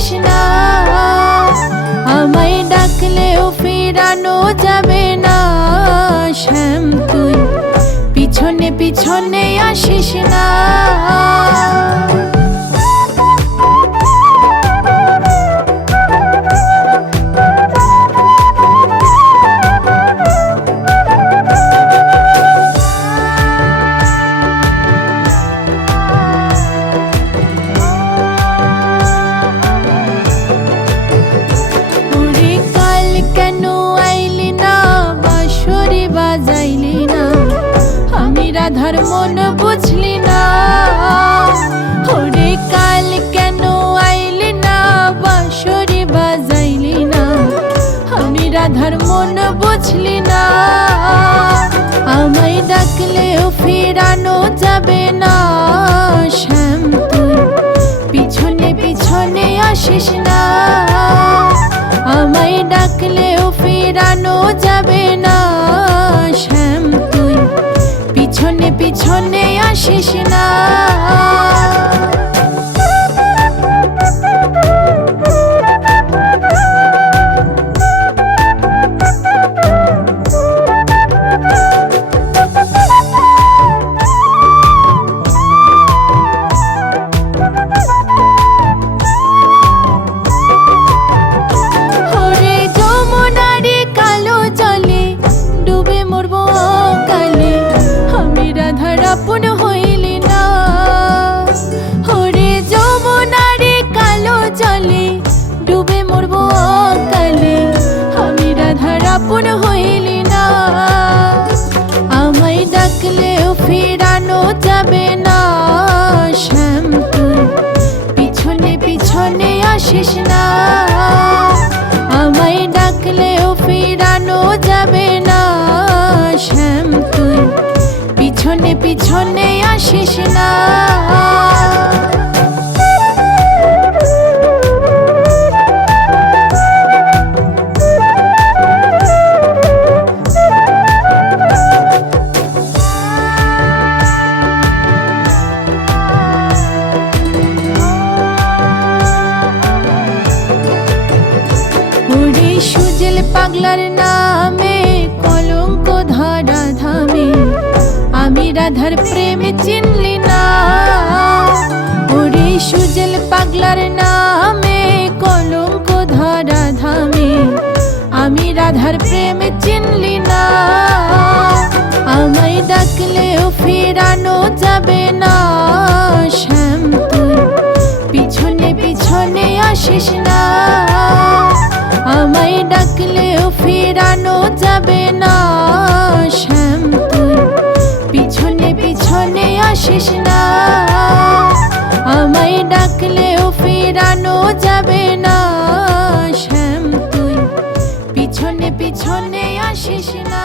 আসিস না। আমায় ডাকলেও ফেরানো যাবে না শ্যাম, তুই পিছনে পিছনে আসিস না। কেন আইলি না বাঁশরি বাজাইলি না, আমি রাধার মন বুঝলি না। ওরে কাল কেন আইলি না বাঁশরি বাজাইলি না, আমি রাধার মন বুঝলি না। আমায় ডাকলেও ফেরানো যাবে না শ্যাম, তুই পিছনে পিছনে আসিস না। আমায় ডাকলেও ফেরানো যাবে না শ্যাম, তুই পিছনে পিছনে আসিস না। আপন হইলি না, ওরে যমুনারে কালো জলে ডুবে মরব অকালে, আমি রাধার আপন হইলি না। আমায় ডাকলেও ফেরানো যাবে না শ্যাম, তুই পিছনে পিছনে আসিস না। আমায় ডাকলেও ফেরানো যাবে না শ্যাম, তুই পিছনে পিছনে আসিস না। ওরে সুজল পাগলার নামে কলঙ্ক ধরা ধামে, আমি রাধার প্রেম চিনলি না। ওরে সুজল পাগলার নামে কলঙ্ক ধরা ধামে, আমি রাধার প্রেম চিনলি না। আমায় ডাকলেও ফেরানো যাবে না শ্যাম, তুই পিছনে পিছনে আসিস না। আমায় ডাকলেও ফেরানো যাবে না শ্যাম, তুই পিছনে পিছনে আসিস না। আমায় ডাকলেও ফেরানো যাবে না শ্যাম, তুই পিছনে পিছনে আসিস না।